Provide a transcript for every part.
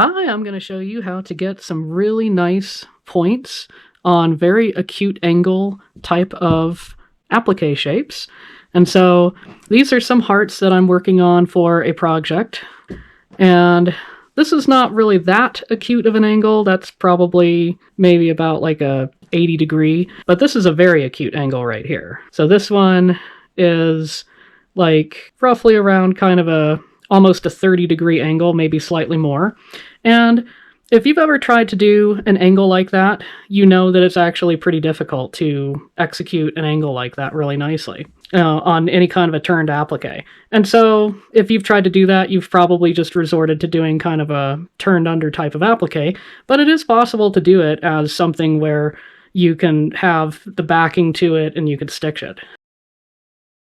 Hi, I'm going to show you how to get some really nice points on very acute angle type of applique shapes. And so these are some hearts that I'm working on for a project. And this is not really that acute of an angle. That's probably maybe about like a 80 degree, but this is a very acute angle right here. So this one is like roughly around kind of almost a 30-degree angle, maybe slightly more. And if you've ever tried to do an angle like that, you know that it's actually pretty difficult to execute an angle like that really nicely on any kind of a turned applique. And so if you've tried to do that, you've probably just resorted to doing kind of a turned under type of applique, but it is possible to do it as something where you can have the backing to it and you can stitch it.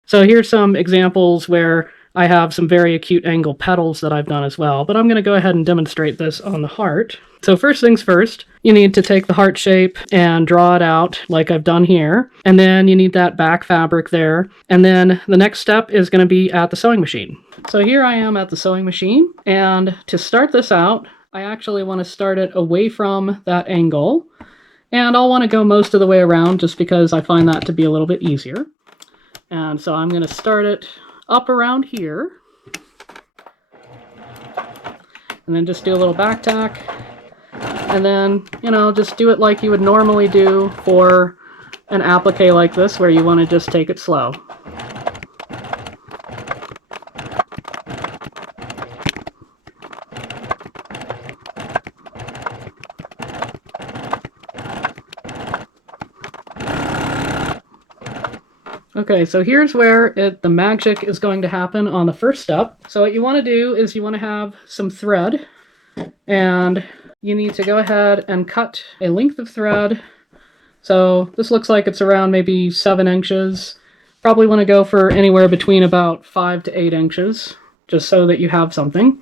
So here's some examples where I have some very acute angle petals that I've done as well, but I'm going to go ahead and demonstrate this on the heart. So first things first, you need to take the heart shape and draw it out like I've done here, and then you need that back fabric there, and then the next step is going to be at the sewing machine. So here I am at the sewing machine, and to start this out, I actually want to start it away from that angle, and I'll want to go most of the way around just because I find that to be a little bit easier. And so I'm going to start it up around here, and then just do a little back tack, and then, you know, just do it like you would normally do for an applique like this, where you want to just take it slow. Okay, so here's where the magic is going to happen on the first step. So what you want to do is you want to have some thread, and you need to go ahead and cut a length of thread. So this looks like it's around maybe 7 inches. Probably want to go for anywhere between about 5 to 8 inches, just so that you have something.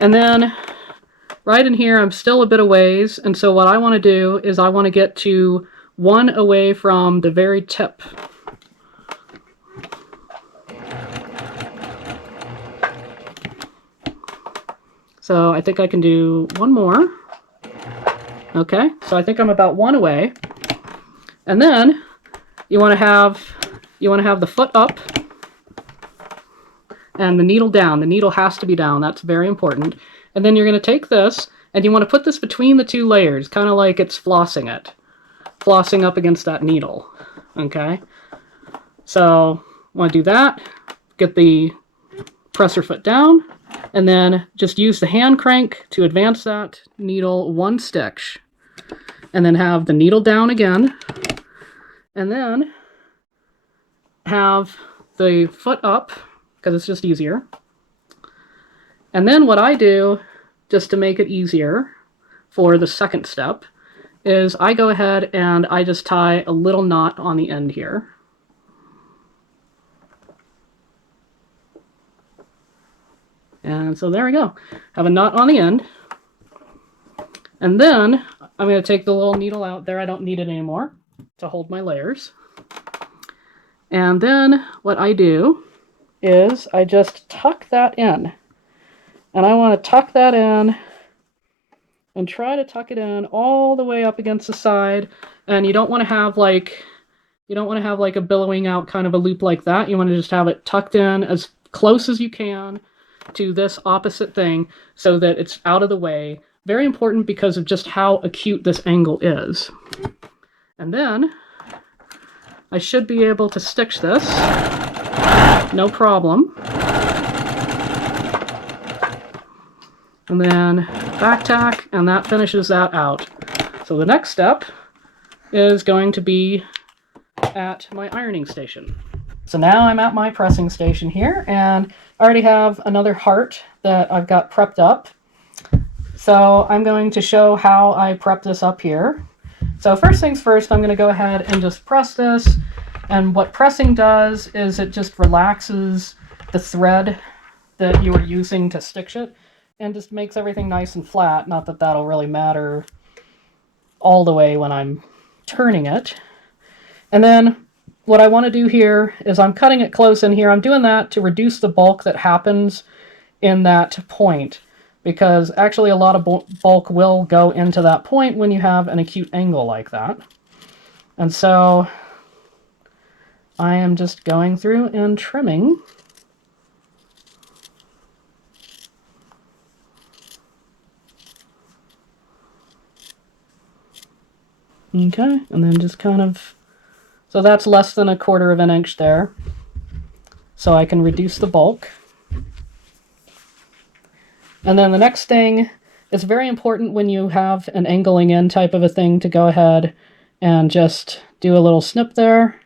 And then right in here, I'm still a bit a ways, and so what I want to do is I want to get to 1 away from the very tip. So I think I can do 1 more. Okay, so I think I'm about 1 away. And then you want to have the foot up and the needle down. The needle has to be down. That's very important. And then you're going to take this and you want to put this between the 2 layers, kind of like it's flossing it. Flossing up against that needle. Okay? So want to do that. Get the presser foot down. And then just use the hand crank to advance that needle 1 stitch. And then have the needle down again. And then have the foot up, because it's just easier. And then what I do, just to make it easier for the second step, is I go ahead and I just tie a little knot on the end here. And so there we go. Have a knot on the end. And then I'm going to take the little needle out there. I don't need it anymore to hold my layers. And then what I do is I just tuck that in. And I want to tuck that in and try to tuck it in all the way up against the side. And you don't want to have like a billowing out kind of a loop like that. You want to just have it tucked in as close as you can to this opposite thing so that it's out of the way. Very important because of just how acute this angle is. And then I should be able to stitch this, no problem. And then back tack, and that finishes that out. So the next step is going to be at my ironing station. So now I'm at my pressing station here, and I already have another heart that I've got prepped up. So I'm going to show how I prep this up here. So first things first, I'm going to go ahead and just press this. And what pressing does is it just relaxes the thread that you were using to stitch it and just makes everything nice and flat. Not that that'll really matter all the way when I'm turning it. And then what I want to do here is I'm cutting it close in here. I'm doing that to reduce the bulk that happens in that point. because actually a lot of bulk will go into that point when you have an acute angle like that. And so I am just going through and trimming. Okay, and then just kind of, so that's less than 1/4 of an inch there. So I can reduce the bulk. And then the next thing, it's very important when you have an angling in type of a thing to go ahead and just do a little snip there.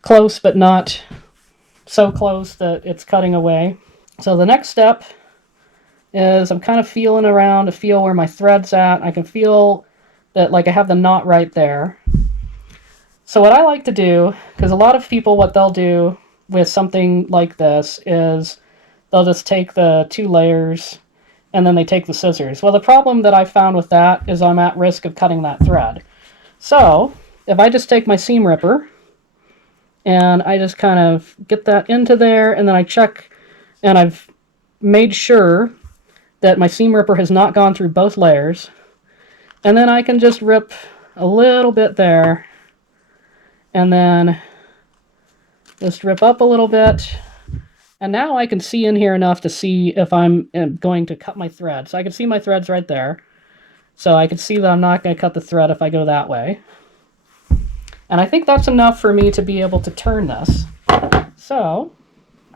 Close, but not so close that it's cutting away. So the next step is I'm kind of feeling around to feel where my thread's at. I can feel that like I have the knot right there. So what I like to do, because a lot of people, what they'll do with something like this is they'll just take the 2 layers and then they take the scissors. Well, the problem that I found with that is I'm at risk of cutting that thread. So if I just take my seam ripper and I just kind of get that into there, and then I check, and I've made sure that my seam ripper has not gone through both layers, and then I can just rip a little bit there, and then just rip up a little bit. And now I can see in here enough to see if I'm going to cut my thread. So I can see my threads right there. So I can see that I'm not going to cut the thread if I go that way. And I think that's enough for me to be able to turn this. So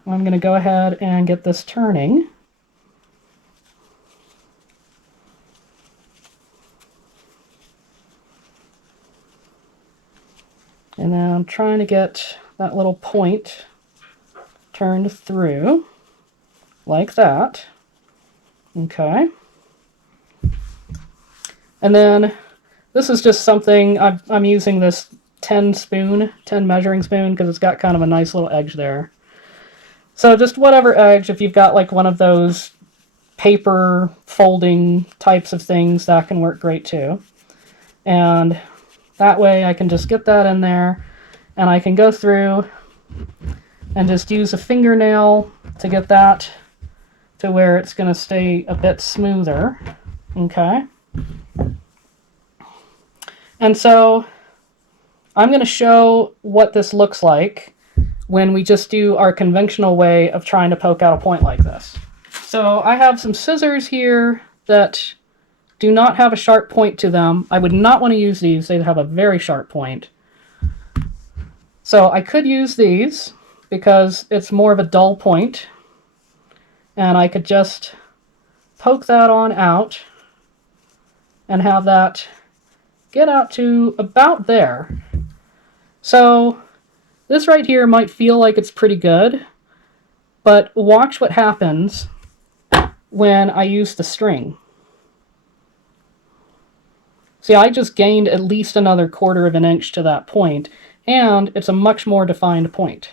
I'm going to go ahead and get this turning. And then I'm trying to get that little point turned through like that. Okay. And then this is just something, I'm using this 10 measuring spoon, because it's got kind of a nice little edge there. So just whatever edge, if you've got like one of those paper folding types of things, that can work great too. And that way I can just get that in there, and I can go through and just use a fingernail to get that to where it's going to stay a bit smoother. Okay. And so I'm going to show what this looks like when we just do our conventional way of trying to poke out a point like this. So I have some scissors here that do not have a sharp point to them. I would not want to use these. They have a very sharp point. So I could use these because it's more of a dull point. And I could just poke that on out and have that get out to about there. So this right here might feel like it's pretty good, but watch what happens when I use the string. See, I just gained at least another 1/4 of an inch to that point, and it's a much more defined point.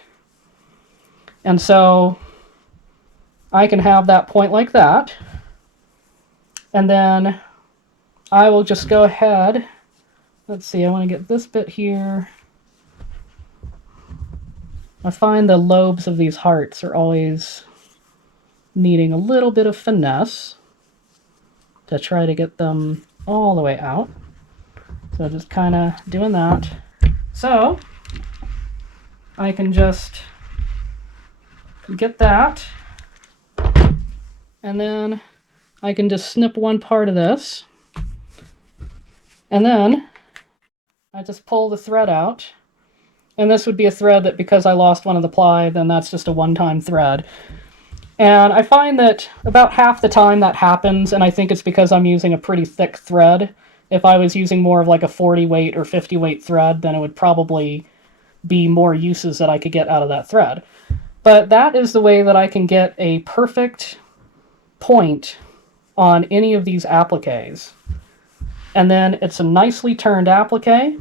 And so I can have that point like that, and then I will just go ahead. Let's see, I want to get this bit here. I find the lobes of these hearts are always needing a little bit of finesse to try to get them all the way out. So just kind of doing that. So I can just get that, and then I can just snip one part of this, and then I just pull the thread out. And this would be a thread that, because I lost one of the ply, then that's just a one-time thread. And I find that about half the time that happens, and I think it's because I'm using a pretty thick thread. If I was using more of like a 40 weight or 50 weight thread, then it would probably be more uses that I could get out of that thread. But that is the way that I can get a perfect point on any of these appliques. And then it's a nicely turned applique,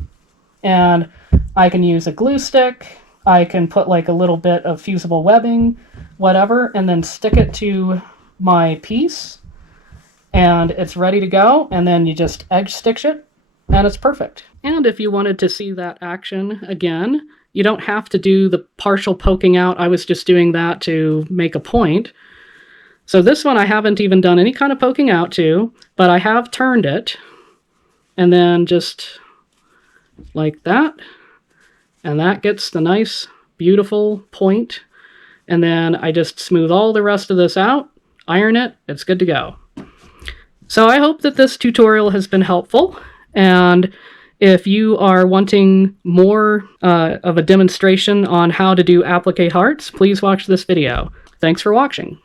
and I can use a glue stick, I can put like a little bit of fusible webbing, whatever, and then stick it to my piece, and it's ready to go, and then you just edge stitch it, and it's perfect. And if you wanted to see that action again, you don't have to do the partial poking out. I was just doing that to make a point. So this one I haven't even done any kind of poking out to, but I have turned it, and then just like that, and that gets the nice, beautiful point, and then I just smooth all the rest of this out, iron it, it's good to go. So I hope that this tutorial has been helpful, and if you are wanting more of a demonstration on how to do applique hearts, please watch this video. Thanks for watching.